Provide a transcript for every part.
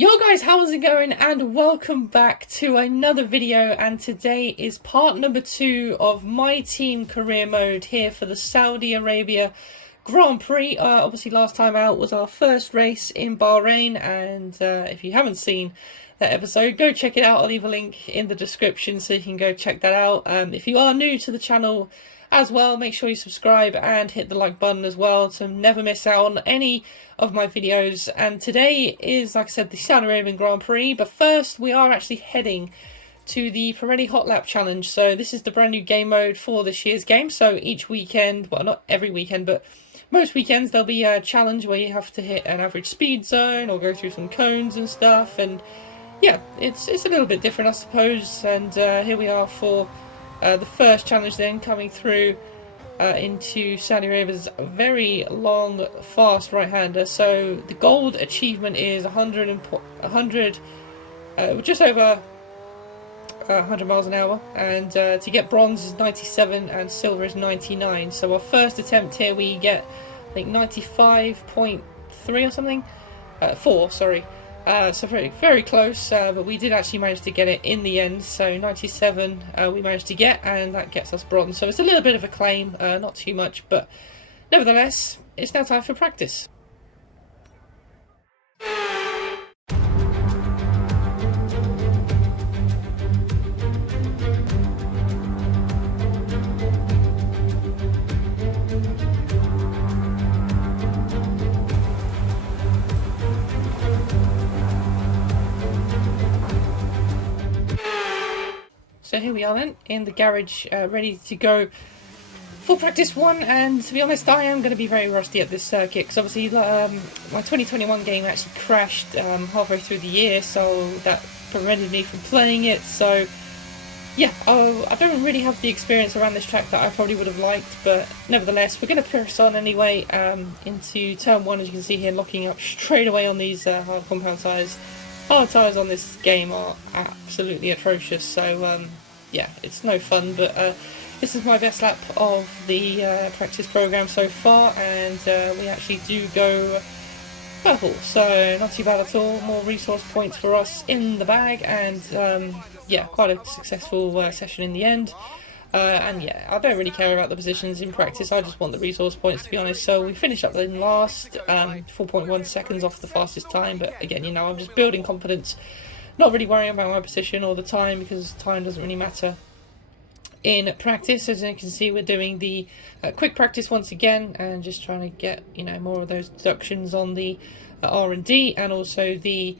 Yo guys, how's it going? And welcome back to another video, and today is part number 2 of my team career mode here for the Saudi Arabia Grand Prix. Obviously last time out was our first race in Bahrain, and if you haven't seen that episode, go check it out. I'll leave a link in the description so you can go check that out. If you are new to the channel as well, make sure you subscribe and hit the like button as well to never miss out on any of my videos. And today is, like I said, the Saudi Arabian Grand Prix, but first we are actually heading to the Pirelli Hot Lap Challenge. So this is the brand new game mode for this year's game. So each weekend, well, not every weekend, but most weekends there'll be a challenge where you have to hit an average speed zone or go through some cones and stuff. And yeah, it's a little bit different, I suppose. And here we are for the first challenge then, coming through into Saudi Arabia's very long, fast right-hander. So the gold achievement is 100, just over 100 miles an hour, and to get bronze is 97 and silver is 99. So our first attempt here we get, I think, 95.3 or something, 4, sorry. So very close, but we did actually manage to get it in the end. So 97 we managed to get, and that gets us bronze. So it's a little bit of a claim, not too much, but nevertheless, it's now time for practice. So here we are then, in the garage, ready to go for practice 1, and to be honest, I am going to be very rusty at this circuit, because obviously my 2021 game actually crashed halfway through the year, so that prevented me from playing it. So yeah, I don't really have the experience around this track that I probably would have liked, but nevertheless, we're going to press on anyway into turn 1, as you can see here, locking up straight away on these hard compound tyres. Hard tyres on this game are absolutely atrocious, so yeah, it's no fun, but this is my best lap of the practice program so far, and we actually do go purple, so not too bad at all. More resource points for us in the bag, and yeah, quite a successful session in the end. And yeah, I don't really care about the positions in practice, I just want the resource points, to be honest. So we finished up in last, 4.1 seconds off the fastest time, but again, you know, I'm just building confidence, not really worrying about my position all the time, because time doesn't really matter in practice. As you can see, we're doing the quick practice once again, and just trying to get, you know, more of those deductions on the R&D, and also the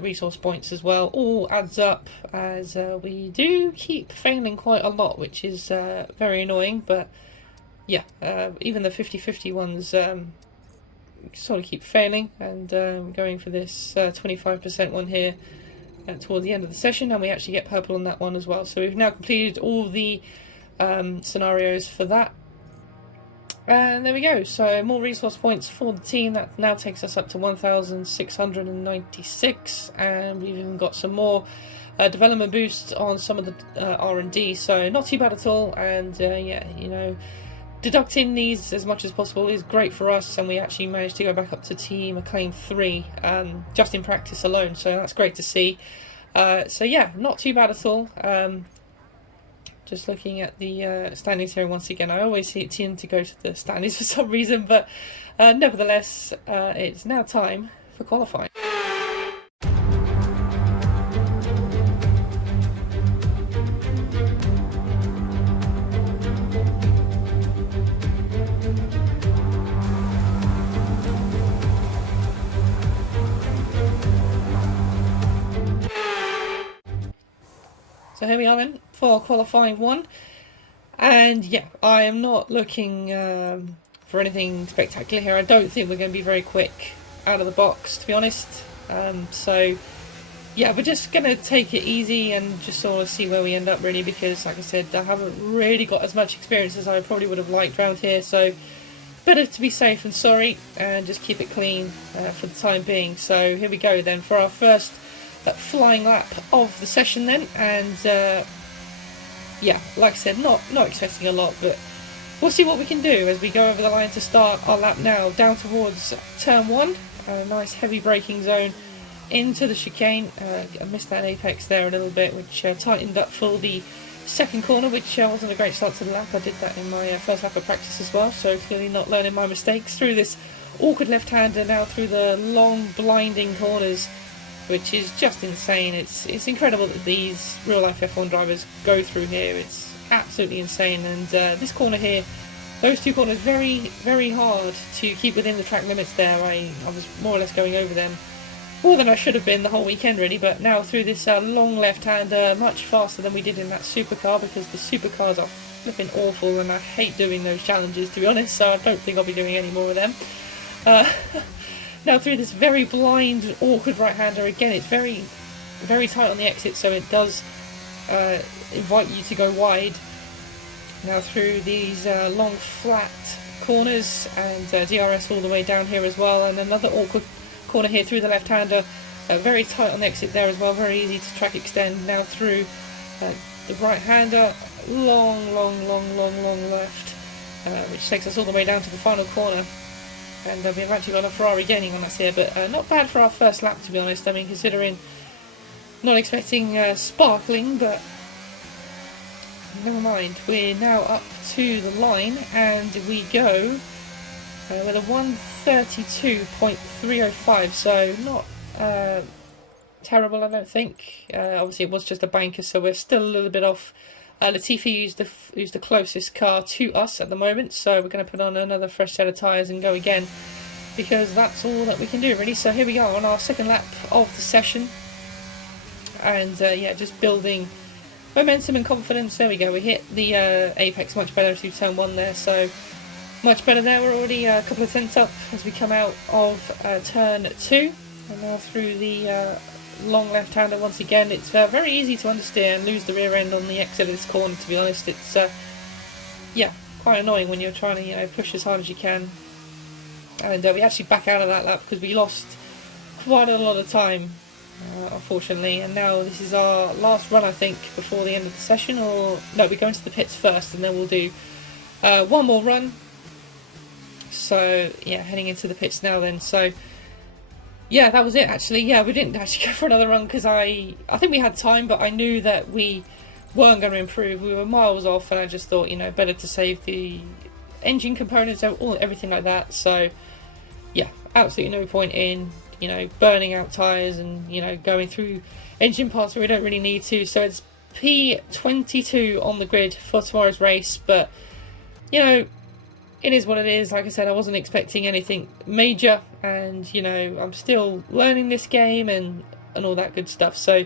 resource points as well. All adds up, as we do keep failing quite a lot, which is very annoying. But yeah, even the 50-50 ones sort of keep failing, and going for this 25% one here toward the end of the session, and we actually get purple on that one as well. So we've now completed all the scenarios for that. And there we go, so more resource points for the team. That now takes us up to 1,696, and we've even got some more development boosts on some of the R&D, so not too bad at all. And yeah, you know, deducting these as much as possible is great for us, and we actually managed to go back up to team acclaim 3 just in practice alone, so that's great to see. So yeah, not too bad at all. Just looking at the standings here once again. I always tend to go to the standings for some reason, but nevertheless, it's now time for qualifying. So here we are then for qualifying 1, and yeah, I am not looking for anything spectacular here. I don't think we're going to be very quick out of the box, to be honest. So yeah, we're just going to take it easy and just sort of see where we end up, really, because like I said, I haven't really got as much experience as I probably would have liked around here, so better to be safe than sorry and just keep it clean for the time being. So here we go then for our first flying lap of the session then, and yeah, like I said, not expecting a lot, but we'll see what we can do as we go over the line to start our lap now, down towards turn 1, a nice heavy braking zone, into the chicane. I missed that apex there a little bit, which tightened up for the second corner, which wasn't a great start to the lap. I did that in my first lap of practice as well, so clearly not learning my mistakes. Through this awkward left-hander, now through the long blinding corners, which is just insane. It's incredible that these real-life F1 drivers go through here. It's absolutely insane. And this corner here, those two corners, very, very hard to keep within the track limits there. I was more or less going over them more than I should have been the whole weekend, really. But now through this long left-hander, much faster than we did in that supercar, because the supercars are flipping awful, and I hate doing those challenges, to be honest, so I don't think I'll be doing any more of them. Now through this very blind, awkward right-hander, again, it's very, very tight on the exit, so it does invite you to go wide. Now through these long, flat corners, and DRS all the way down here as well, and another awkward corner here through the left-hander, very tight on the exit there as well, very easy to track extend. Now through the right-hander, long left, which takes us all the way down to the final corner. And we've actually got a Ferrari gaining on us here, but not bad for our first lap, to be honest. I mean, considering, not expecting sparkling, but never mind. We're now up to the line, and we go with a 1:32.305, so not terrible, I don't think. Obviously, it was just a banker, so we're still a little bit off. Latifi used the closest car to us at the moment, so we're going to put on another fresh set of tyres and go again, because that's all that we can do, really. So here we are on our second lap of the session, and yeah, just building momentum and confidence. There we go, we hit the apex much better through turn 1 there, so much better there. We're already a couple of tenths up as we come out of turn 2, and now through the long left-hander once again. It's very easy to understeer and lose the rear end on the exit of this corner, to be honest. It's yeah, quite annoying when you're trying to push as hard as you can. And we actually back out of that lap because we lost quite a lot of time, unfortunately. And now this is our last run, I think, before the end of the session. Or no, we go into the pits first, and then we'll do one more run. So yeah, heading into the pits now then. So yeah, that was it actually. Yeah, we didn't actually go for another run because I think we had time, but I knew that we weren't going to improve. We were miles off, and I just thought, better to save the engine components, everything like that. So yeah, absolutely no point in, burning out tyres and, going through engine parts where we don't really need to. So it's P22 on the grid for tomorrow's race, but, it is what it is. Like I said, I wasn't expecting anything major, and I'm still learning this game and all that good stuff. So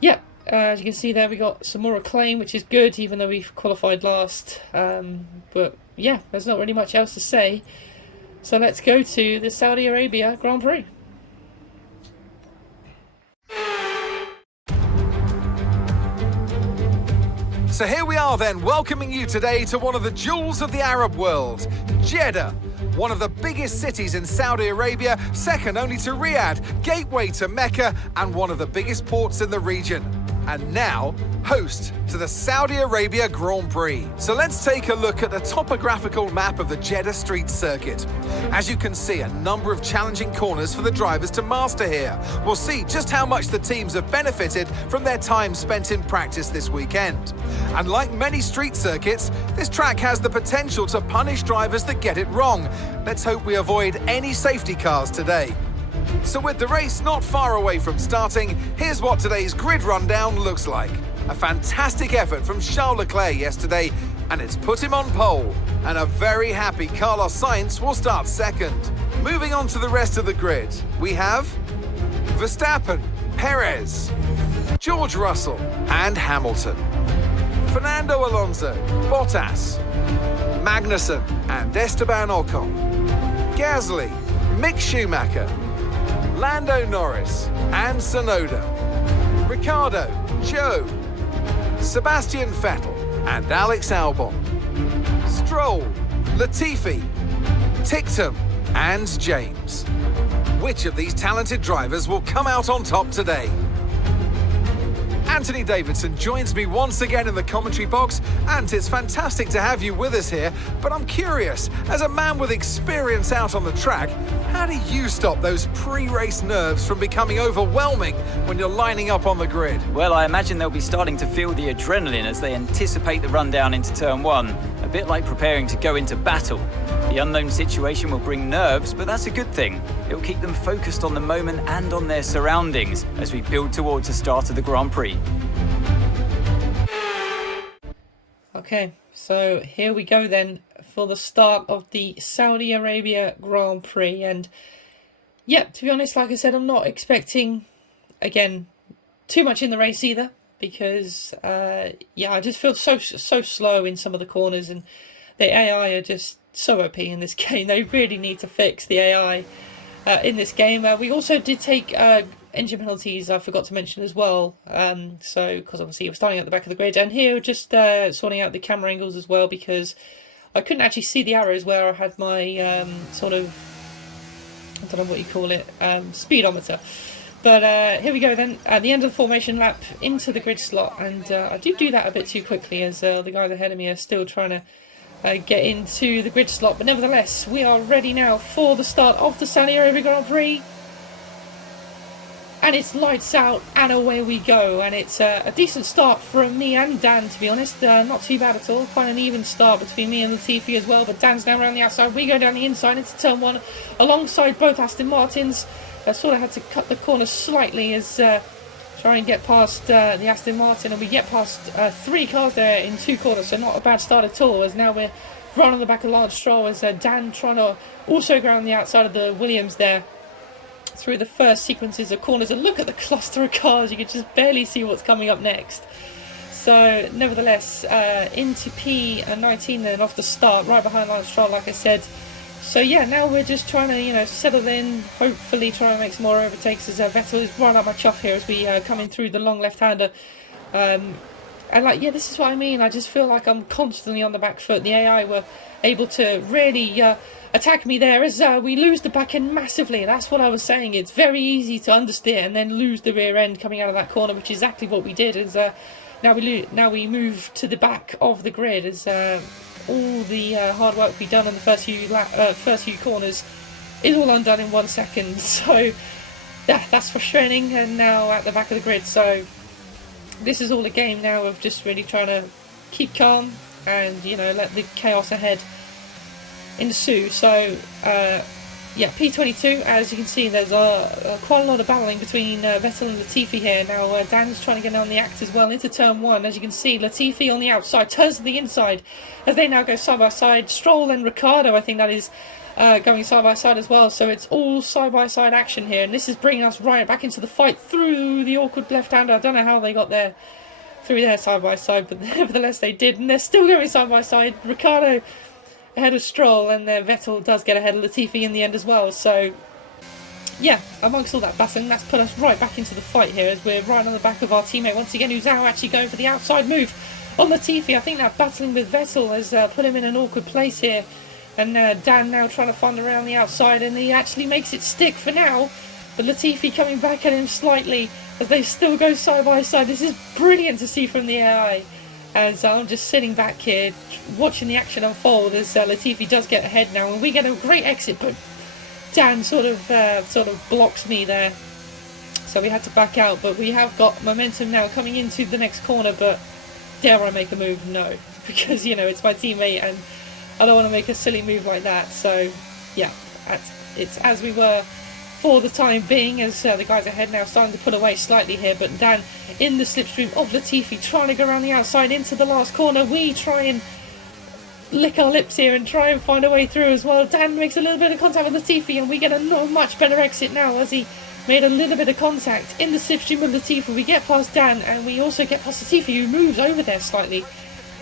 yeah, as you can see there, we got some more acclaim, which is good, even though we've qualified last. But yeah, there's not really much else to say. So let's go to the Saudi Arabia Grand Prix. So here we are then, welcoming you today to one of the jewels of the Arab world, Jeddah. One of the biggest cities in Saudi Arabia, second only to Riyadh, gateway to Mecca, and one of the biggest ports in the region. And now, host to the Saudi Arabia Grand Prix. So let's take a look at the topographical map of the Jeddah Street Circuit. As you can see, a number of challenging corners for the drivers to master here. We'll see just how much the teams have benefited from their time spent in practice this weekend. And like many street circuits, this track has the potential to punish drivers that get it wrong. Let's hope we avoid any safety cars today. So with the race not far away from starting, here's what today's grid rundown looks like. A fantastic effort from Charles Leclerc yesterday, and it's put him on pole. And a very happy Carlos Sainz will start second. Moving on to the rest of the grid, we have Verstappen, Perez, George Russell and Hamilton, Fernando Alonso, Bottas, Magnussen and Esteban Ocon, Gasly, Mick Schumacher, Lando Norris and Tsunoda, Ricciardo, Zhou, Sebastian Vettel and Alex Albon, Stroll, Latifi, Ticktum and James. Which of these talented drivers will come out on top today? Anthony Davidson joins me once again in the commentary box, and it's fantastic to have you with us here. But I'm curious, as a man with experience out on the track, how do you stop those pre-race nerves from becoming overwhelming when you're lining up on the grid? Well, I imagine they'll be starting to feel the adrenaline as they anticipate the run down into turn one, a bit like preparing to go into battle. The unknown situation will bring nerves, but that's a good thing. It'll keep them focused on the moment and on their surroundings as we build towards the start of the Grand Prix. Okay, so here we go then for the start of the Saudi Arabia Grand Prix. And yeah, to be honest, like I said, I'm not expecting, again, too much in the race either, because yeah, I just feel so slow in some of the corners, and the AI are just so OP in this game. They really need to fix the AI in this game. We also did take engine penalties, I forgot to mention as well. So, because obviously we're starting at the back of the grid, and here just sorting out the camera angles as well, because I couldn't actually see the arrows where I had my sort of, I don't know what you call it, speedometer. But here we go then, at the end of the formation lap into the grid slot, and I do that a bit too quickly, as the guys ahead of me are still trying to get into the grid slot. But nevertheless, we are ready now for the start of the Saudi Arabia Grand Prix. And it's lights out and away we go. And it's a decent start from me and Dan, to be honest. Not too bad at all. Quite an even start between me and Latifi as well. But Dan's now around the outside. We go down the inside into turn one alongside both Aston Martins. Sort of had to cut the corner slightly as try and get past the Aston Martin, and we get past 3 cars there in 2 corners, so not a bad start at all, as now we're right on the back of Lance Stroll, as Dan trying to also go around the outside of the Williams there through the first sequences of corners. And look at the cluster of cars, you can just barely see what's coming up next. So nevertheless, into P19 then off the start, right behind Lance Stroll, like I said. So yeah, now we're just trying to, settle in, hopefully try and make some more overtakes, as Vettel is right up my chuff here as we come in through the long left-hander. And like, yeah, this is what I mean. I just feel like I'm constantly on the back foot. The AI were able to really attack me there as we lose the back end massively. That's what I was saying. It's very easy to understeer and then lose the rear end coming out of that corner, which is exactly what we did. As now we move to the back of the grid, as all the hard work we've done in the first few corners is all undone in 1 second. So yeah, that's frustrating. And now at the back of the grid, so this is all a game now of just really trying to keep calm and let the chaos ahead ensue. So yeah, P22, as you can see, there's quite a lot of battling between Vettel and Latifi here. Now Dan's trying to get on the act as well into turn one. As you can see, Latifi on the outside turns to the inside as they now go side by side. Stroll and Ricciardo, I think that is, going side by side as well. So it's all side by side action here, and this is bringing us right back into the fight through the awkward left-hander. I don't know how they got there through there side by side, but nevertheless they did, and they're still going side by side. Ricciardo ahead of Stroll, and Vettel does get ahead of Latifi in the end as well. So yeah, amongst all that battling, that's put us right back into the fight here, as we're right on the back of our teammate once again, who's now actually going for the outside move on Latifi. I think that battling with Vettel has put him in an awkward place here, and Dan now trying to find around the outside, and he actually makes it stick for now, but Latifi coming back at him slightly as they still go side by side. This is brilliant to see from the AI, as I'm just sitting back here watching the action unfold, as Latifi does get ahead now, and we get a great exit, but Dan sort of blocks me there, so we had to back out. But we have got momentum now coming into the next corner. But dare I make a move? No, because it's my teammate and I don't want to make a silly move like that. So yeah, it's as we were for the time being, as the guys ahead now starting to pull away slightly here, but Dan in the slipstream of Latifi trying to go around the outside into the last corner. We try and lick our lips here and try and find a way through as well. Dan makes a little bit of contact with Latifi, and we get a much better exit now, as he made a little bit of contact in the slipstream of Latifi. We get past Dan, and we also get past Latifi, who moves over there slightly,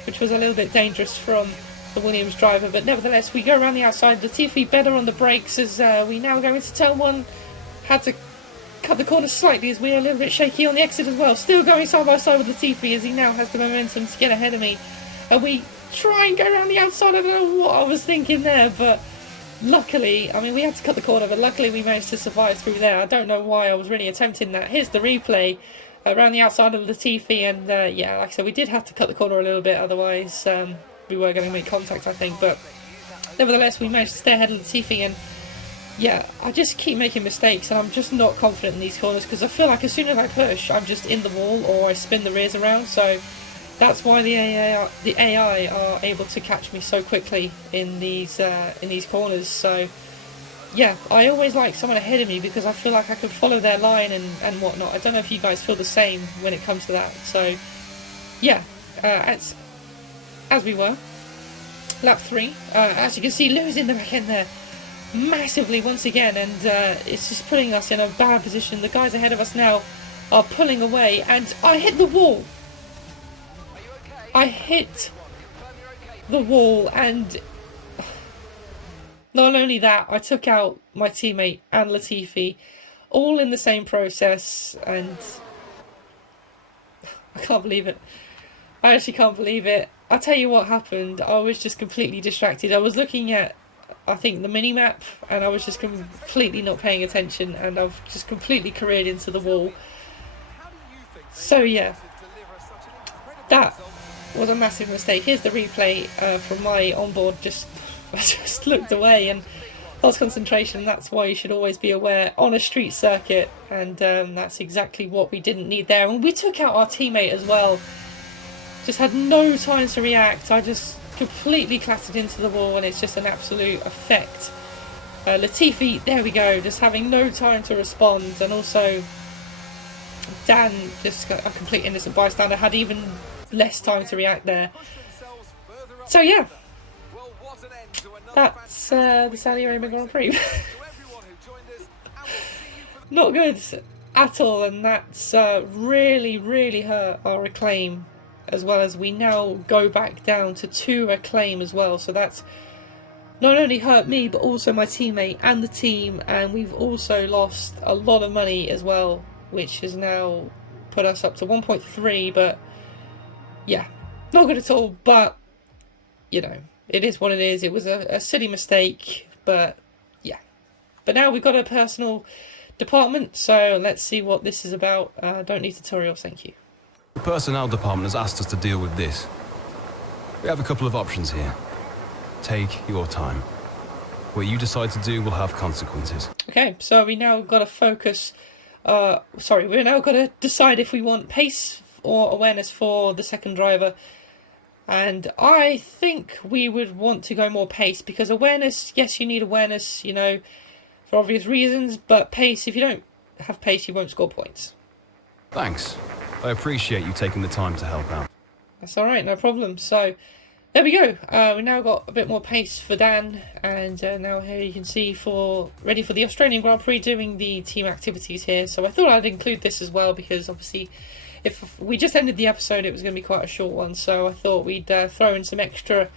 which was a little bit dangerous from the Williams driver. But nevertheless, we go around the outside. Latifi better on the brakes, as we now go into turn one. Had to cut the corner slightly as we are a little bit shaky on the exit as well. Still going side by side with Latifi, as he now has the momentum to get ahead of me. And we try and go around the outside. I don't know what I was thinking there, but luckily, I mean, we had to cut the corner, but luckily we managed to survive through there. I don't know why I was really attempting that. Here's the replay, around the outside of Latifi, and yeah, like I said, we did have to cut the corner a little bit, otherwise we were going to make contact, I think, but nevertheless we managed to stay ahead of Latifi. And yeah, I just keep making mistakes, and I'm just not confident in these corners, because I feel like as soon as I push, I'm just in the wall, or I spin the rears around, so that's why the AI are able to catch me so quickly in these corners. So yeah, I always like someone ahead of me, because I feel like I can follow their line and whatnot. I don't know if you guys feel the same when it comes to that. So yeah, as we were, lap 3, as you can see, losing the back end there massively once again, and it's just putting us in a bad position. The guys ahead of us now are pulling away, and I hit the wall. I hit the wall, and not only that, I took out my teammate and Latifi all in the same process, and I can't believe it. I actually can't believe it. I'll tell you what happened. I was just completely distracted. I was looking at, I think, the mini-map, and I was just completely not paying attention, and I've just completely careered into the wall. So yeah, that was a massive mistake. Here's the replay from my onboard. I just looked away and lost concentration. That's why you should always be aware on a street circuit, and that's exactly what we didn't need there. And we took out our teammate as well. Just had no time to react. I just completely clattered into the wall, and it's just an absolute effect. Latifi, there we go, just having no time to respond, and also Dan, just a complete innocent bystander, had even less time to react there. So yeah, that's the Saudi Arabia Grand Prix. Not good at all, and that's really, really hurt our acclaim, as well as we now go back down to 2 acclaim as well. So that's not only hurt me, but also my teammate and the team, and we've also lost a lot of money as well, which has now put us up to 1.3, but yeah, not good at all. But you know, it is what it is. It was a silly mistake, but yeah. But now we've got a personal department, so let's see what this is about. Don't need tutorials, thank you. The personnel department has asked us to deal with this. We have a couple of options here. Take your time. What you decide to do will have consequences. Okay, so we now got to focus. We're now got to decide if we want pace or awareness for the second driver. And I think we would want to go more pace, because awareness, yes, you need awareness, you know, for obvious reasons, but pace, if you don't have pace, you won't score points. Thanks. I appreciate you taking the time to help out. That's alright, no problem. So, there we go. We now got a bit more pace for Dan, and now here you can see ready for the Australian Grand Prix, doing the team activities here. So I thought I'd include this as well, because obviously if we just ended the episode, it was going to be quite a short one, so I thought we'd throw in some extra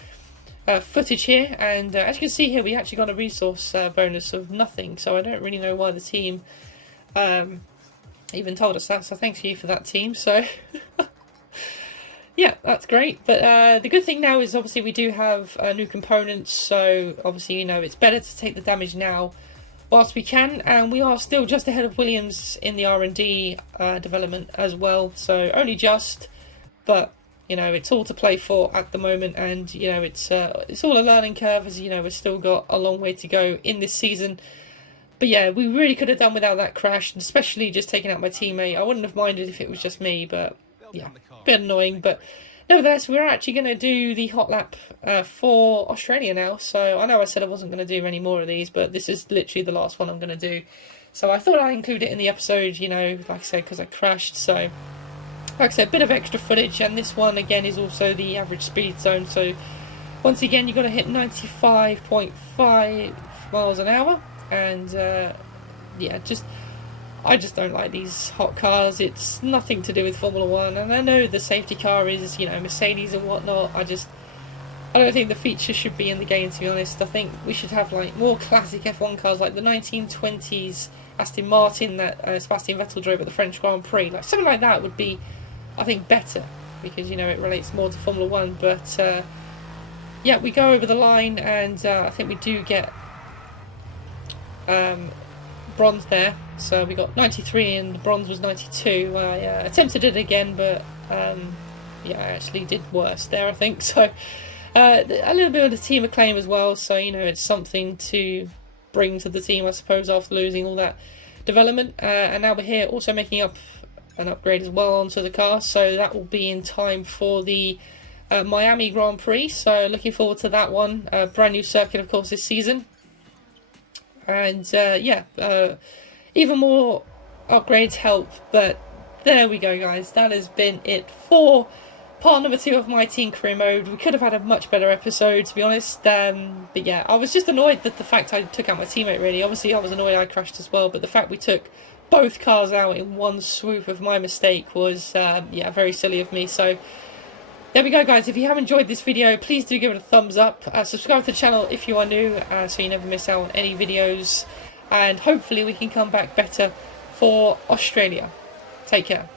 footage here. And as you can see here, we actually got a resource bonus of nothing, so I don't really know why the team even told us that, so thanks to you for that, team. So yeah, that's great. But the good thing now is obviously we do have new components, so obviously, you know, it's better to take the damage now whilst we can, and we are still just ahead of Williams in the R&D development as well, so only just, but you know, it's all to play for at the moment, and you know, it's all a learning curve, as you know, we've still got a long way to go in this season. But yeah, we really could have done without that crash, and especially just taking out my teammate. I wouldn't have minded if it was just me, but yeah, a bit annoying. But nevertheless, we're actually going to do the hot lap for Australia now. So I know I said I wasn't going to do any more of these, but this is literally the last one I'm going to do. So I thought I'd include it in the episode, you know, like I said, because I crashed. So like I said, a bit of extra footage, and this one again is also the average speed zone. So once again, you've got to hit 95.5 miles an hour. And yeah, I just don't like these hot cars. It's nothing to do with Formula 1, and I know the safety car is, you know, Mercedes and whatnot. I don't think the features should be in the game, to be honest. I think we should have like more classic F1 cars, like the 1920s Aston Martin that Sebastian Vettel drove at the French Grand Prix. Like something like that would be, I think, better, because you know, it relates more to Formula 1. But yeah, we go over the line, and I think we do get bronze there. So we got 93 and the bronze was 92. I attempted it again, but yeah, I actually did worse there, I think. So a little bit of the team acclaim as well. So, you know, it's something to bring to the team, I suppose, after losing all that development. And now we're here also making up an upgrade as well onto the car. So that will be in time for the Miami Grand Prix. So looking forward to that one. Brand new circuit, of course, this season. And yeah, even more upgrades help. But there we go, guys. That has been it for part number 2 of my Team Career Mode. We could have had a much better episode, to be honest. But yeah, I was just annoyed that the fact I took out my teammate, really. Obviously, I was annoyed I crashed as well. But the fact we took both cars out in one swoop of my mistake was, yeah, very silly of me. So there we go, guys. If you have enjoyed this video, please do give it a thumbs up. Subscribe to the channel if you are new, so you never miss out on any videos. And hopefully we can come back better for Australia. Take care.